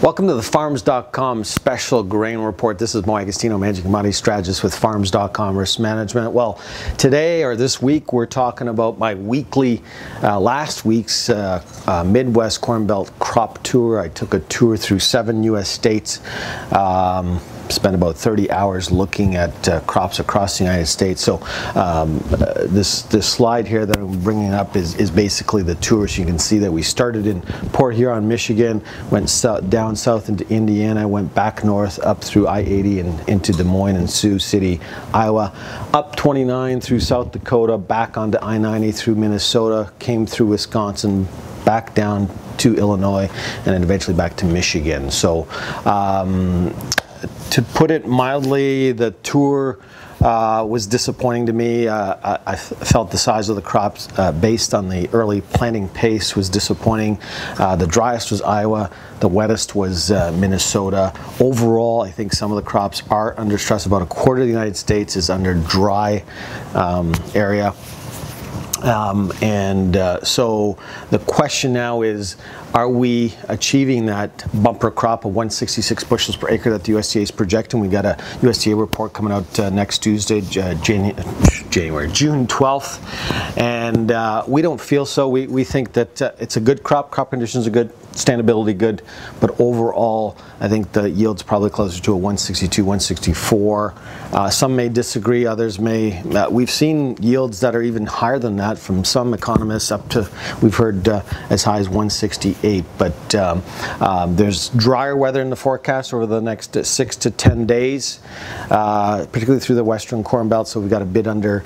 Welcome to the Farms.com special grain report. This is Moe Agostino, Managing Commodity Strategist with Farms.com Risk Management. Well, today or this week we're talking about my weekly, last week's Midwest Corn Belt crop tour. I took a tour through 7 U.S. states. Spent about 30 hours looking at crops across the United States. So this slide here that I'm bringing up is basically the tour. So you can see that we started in Port Huron, Michigan, went down south into Indiana, went back north up through I-80 and into Des Moines and Sioux City, Iowa, up 29 through South Dakota, back onto I-90 through Minnesota, came through Wisconsin, back down to Illinois, and then eventually back to Michigan. So to put it mildly, the tour was disappointing to me. I felt the size of the crops based on the early planting pace was disappointing. The driest was Iowa, the wettest was Minnesota. Overall, I think some of the crops are under stress. About a quarter of the United States is under dry area. So the question now is, are we achieving that bumper crop of 166 bushels per acre that the USDA is projecting? We got a USDA report coming out next Tuesday, June 12th, and we don't feel so. We think that it's a good crop conditions are good, standability good, but overall I think the yield's probably closer to a 162, 164. Some may disagree, others may. We've seen yields that are even higher than that from some economists, up to, we've heard as high as 168. But there's drier weather in the forecast over the next 6 to 10 days, particularly through the Western Corn Belt, so we've got a bit under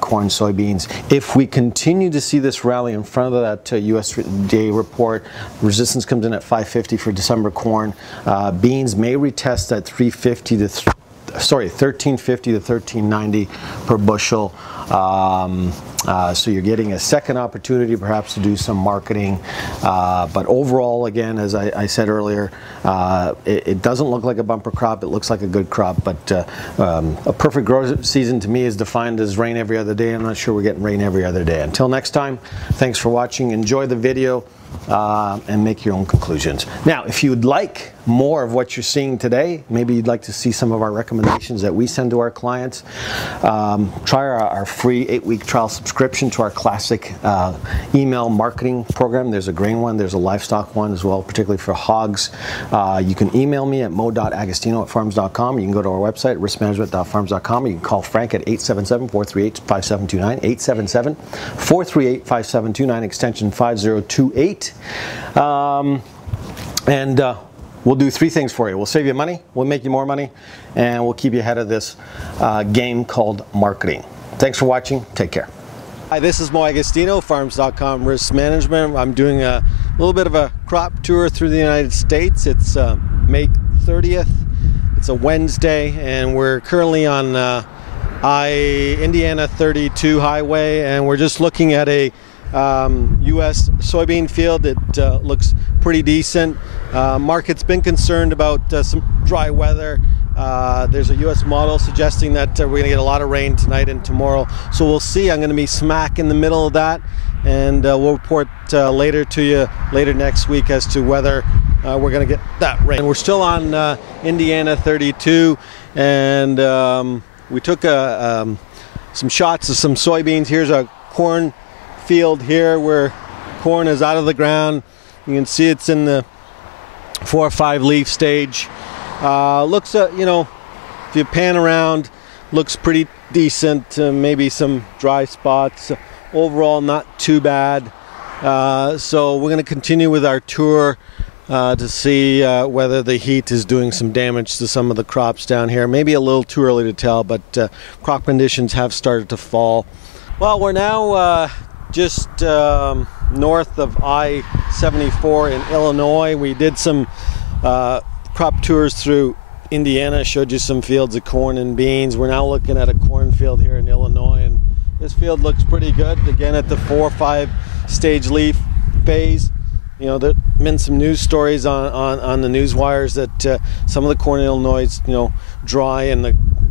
corn, soybeans. If we continue to see this rally in front of that USDA report, resistance comes in at 550 for December corn. Beans may retest at 1350 to 1390 per bushel. So you're getting a second opportunity perhaps to do some marketing, but overall, again, as I said earlier, it doesn't look like a bumper crop. It looks like a good crop, but a perfect grow season to me is defined as rain every other day. I'm not sure we're getting rain every other day. Until next time, thanks for watching. Enjoy the video and make your own conclusions. Now, if you'd like more of what you're seeing today, maybe you'd like to see some of our recommendations that we send to our clients, try our free 8-week trial subscription to our classic email marketing program. There's a grain one, there's a livestock one as well, particularly for hogs. You can email me at moe.agostino@farms.com. You can go to our website, riskmanagement.farms.com. You can call Frank at 877-438-5729, 877-438-5729, extension 5028. We'll do 3 things for you. We'll save you money, we'll make you more money, and we'll keep you ahead of this game called marketing. Thanks for watching. Take care. Hi, this is Moe Agostino, Farms.com Risk Management. I'm doing a little bit of a crop tour through the United States. It's May 30th. It's a Wednesday, and we're currently on Indiana 32 highway, and we're just looking at a U.S. soybean field. It looks pretty decent. Market's been concerned about some dry weather. There's a U.S. model suggesting that we're going to get a lot of rain tonight and tomorrow. So we'll see. I'm going to be smack in the middle of that, and we'll report later to you later next week as to whether we're going to get that rain. We're still on Indiana 32, and we took some shots of some soybeans. Here's a corn field here where corn is out of the ground. You can see it's in the 4 or 5 leaf stage. Looks, you know, if you pan around, looks pretty decent. Maybe some dry spots. Overall, not too bad. So we're going to continue with our tour to see whether the heat is doing some damage to some of the crops down here. Maybe a little too early to tell, but crop conditions have started to fall. Well, we're now just north of I-74 in Illinois. We did some crop tours through Indiana, showed you some fields of corn and beans. We're now looking at a cornfield here in Illinois, and this field looks pretty good. Again, at the 4 or 5 stage leaf phase. You know, there's been some news stories on the news wires that some of the corn in Illinois is, you know, dry, and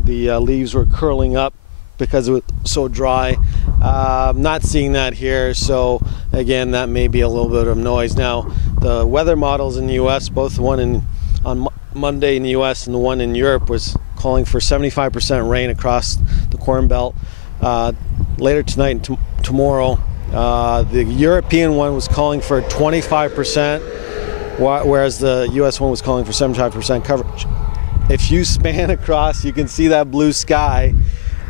the leaves were curling up because it was so dry. Not seeing that here, so again, that may be a little bit of noise. Now, the weather models in the U.S., both the one on Monday in the U.S. and the one in Europe, was calling for 75% rain across the Corn Belt later tonight and tomorrow. The European one was calling for 25%, whereas the U.S. one was calling for 75% coverage. If you span across, you can see that blue sky,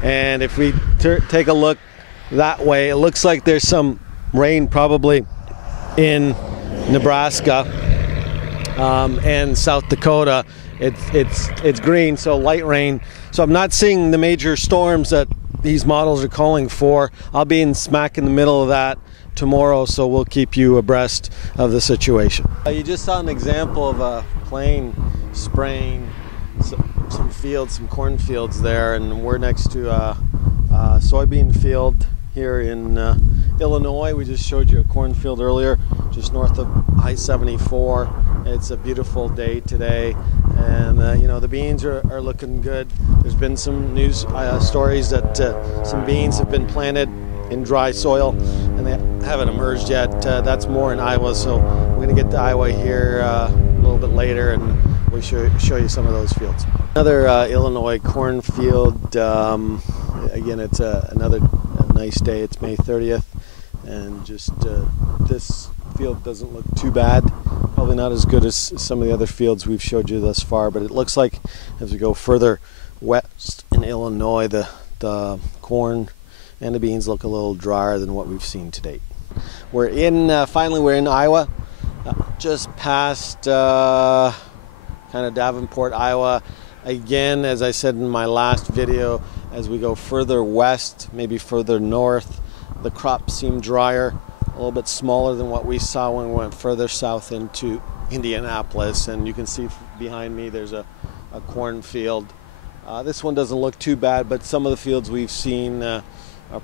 and if we take a look that way, it looks like there's some rain probably in Nebraska and South Dakota. It's green, so light rain. So I'm not seeing the major storms that these models are calling for. I'll be smack in the middle of that tomorrow, so we'll keep you abreast of the situation. You just saw an example of a plane spraying some fields, some cornfields there, and we're next to a soybean field here in Illinois. We just showed you a cornfield earlier, just north of I-74. It's a beautiful day today, and you know, the beans are looking good. There's been some news stories that some beans have been planted in dry soil and they haven't emerged yet. That's more in Iowa, so we're going to get to Iowa here a little bit later, and we'll show you some of those fields. Another Illinois cornfield. Again, it's another nice day. It's May 30th, and just this field doesn't look too bad. Probably not as good as some of the other fields we've showed you thus far, but it looks like as we go further west in Illinois, the corn and the beans look a little drier than what we've seen to date. We're in, finally we're in Iowa, just past kind of Davenport, Iowa. Again, as I said in my last video, as we go further west, maybe further north, the crops seem drier, a little bit smaller than what we saw when we went further south into Indianapolis. And you can see behind me there's a cornfield. This one doesn't look too bad, but some of the fields we've seen are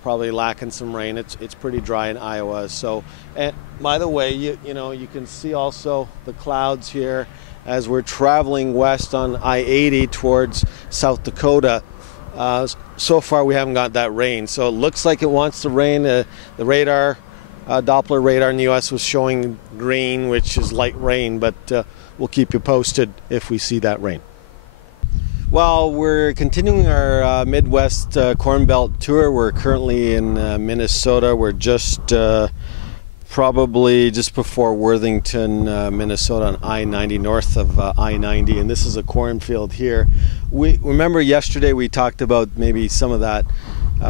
probably lacking some rain. It's pretty dry in Iowa. So, and by the way, you know, you can see also the clouds here as we're traveling west on I-80 towards South Dakota. So far we haven't got that rain, so it looks like it wants to rain. The radar, Doppler radar in the U.S. was showing green, which is light rain, but we'll keep you posted if we see that rain. Well, we're continuing our Midwest Corn Belt tour. We're currently in Minnesota. We're just probably just before Worthington, Minnesota, on I-90, north of I-90, and this is a cornfield here. We remember yesterday we talked about maybe some of that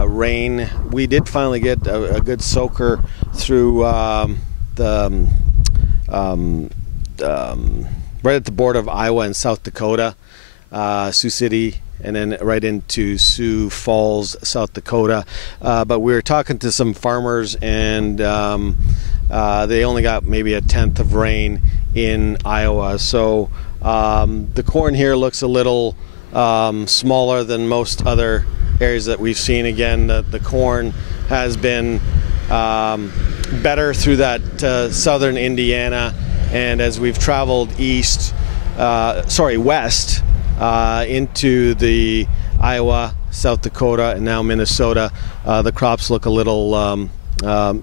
rain. We did finally get a good soaker through right at the border of Iowa and South Dakota, Sioux City, and then right into Sioux Falls, South Dakota. But we were talking to some farmers, and they only got maybe a tenth of rain in Iowa. So the corn here looks a little smaller than most other areas that we've seen. Again, the corn has been better through that southern Indiana, and as we've traveled west into the Iowa, South Dakota, and now Minnesota, the crops look a little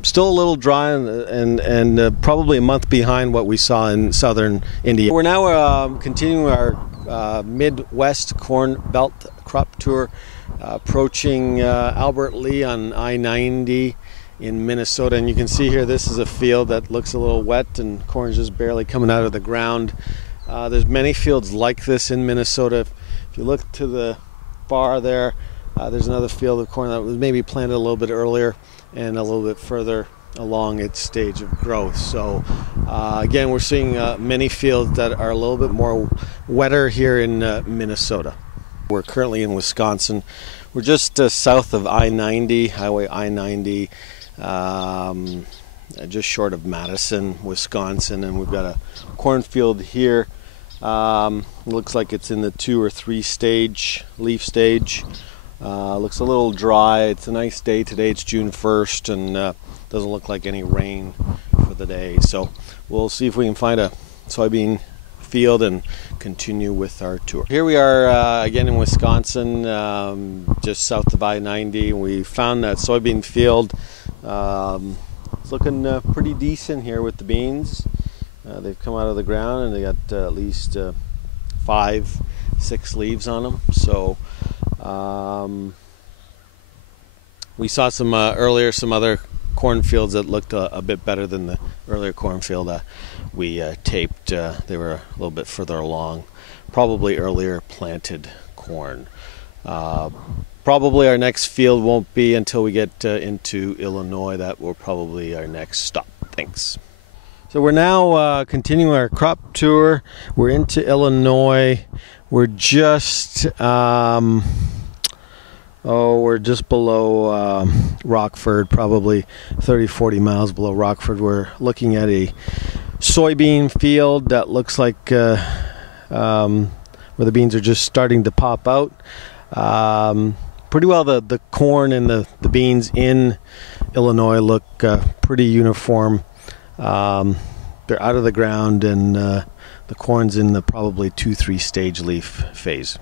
still a little dry and probably a month behind what we saw in southern Indiana. We're now continuing our Midwest Corn Belt crop tour, approaching Albert Lee on I-90 in Minnesota, and you can see here this is a field that looks a little wet and corn's just barely coming out of the ground. There's many fields like this in Minnesota. If you look to the far there, there's another field of corn that was maybe planted a little bit earlier and a little bit further along its stage of growth. So again, we're seeing many fields that are a little bit more wetter here in Minnesota. We're currently in Wisconsin. We're just south of I-90, Highway I-90, just short of Madison, Wisconsin, and we've got a cornfield here. Looks like it's in the 2 or 3 stage, leaf stage. Looks a little dry. It's a nice day today. It's June 1st, and doesn't look like any rain for the day. So we'll see if we can find a soybean field and continue with our tour. Here we are again in Wisconsin, just south of I-90. We found that soybean field. It's looking pretty decent here with the beans. They've come out of the ground and they got at least 5-6 leaves on them. So we saw some earlier some other cornfields that looked a bit better than the earlier cornfield we taped. They were a little bit further along, probably earlier planted corn. Probably our next field won't be until we get into Illinois. That will probably our next stop. Thanks. So we're now continuing our crop tour. We're into Illinois. We're just we're just below Rockford, probably 30-40 miles below Rockford. We're looking at a soybean field that looks like where the beans are just starting to pop out. Pretty well the corn and the beans in Illinois look pretty uniform. They're out of the ground, and the corn's in the probably 2-3 stage leaf phase.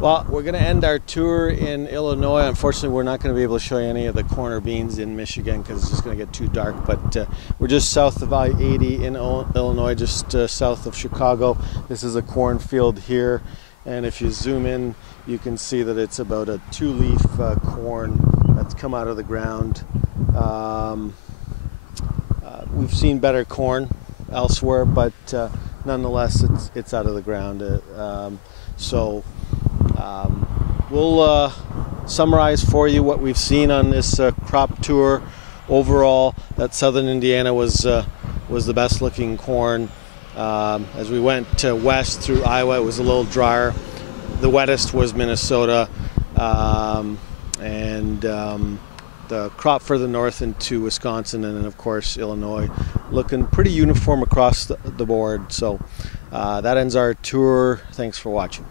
Well, we're going to end our tour in Illinois. Unfortunately, we're not going to be able to show you any of the corn or beans in Michigan because it's just going to get too dark. But we're just south of I-80 in Illinois, just south of Chicago. This is a cornfield here, and if you zoom in, you can see that it's about a 2-leaf corn that's come out of the ground. We've seen better corn elsewhere, but nonetheless, it's out of the ground. We'll summarize for you what we've seen on this crop tour. Overall, that southern Indiana was the best looking corn. As we went west through Iowa, it was a little drier. The wettest was Minnesota, and the crop further north into Wisconsin, and then of course Illinois, looking pretty uniform across the board. So that ends our tour. Thanks for watching.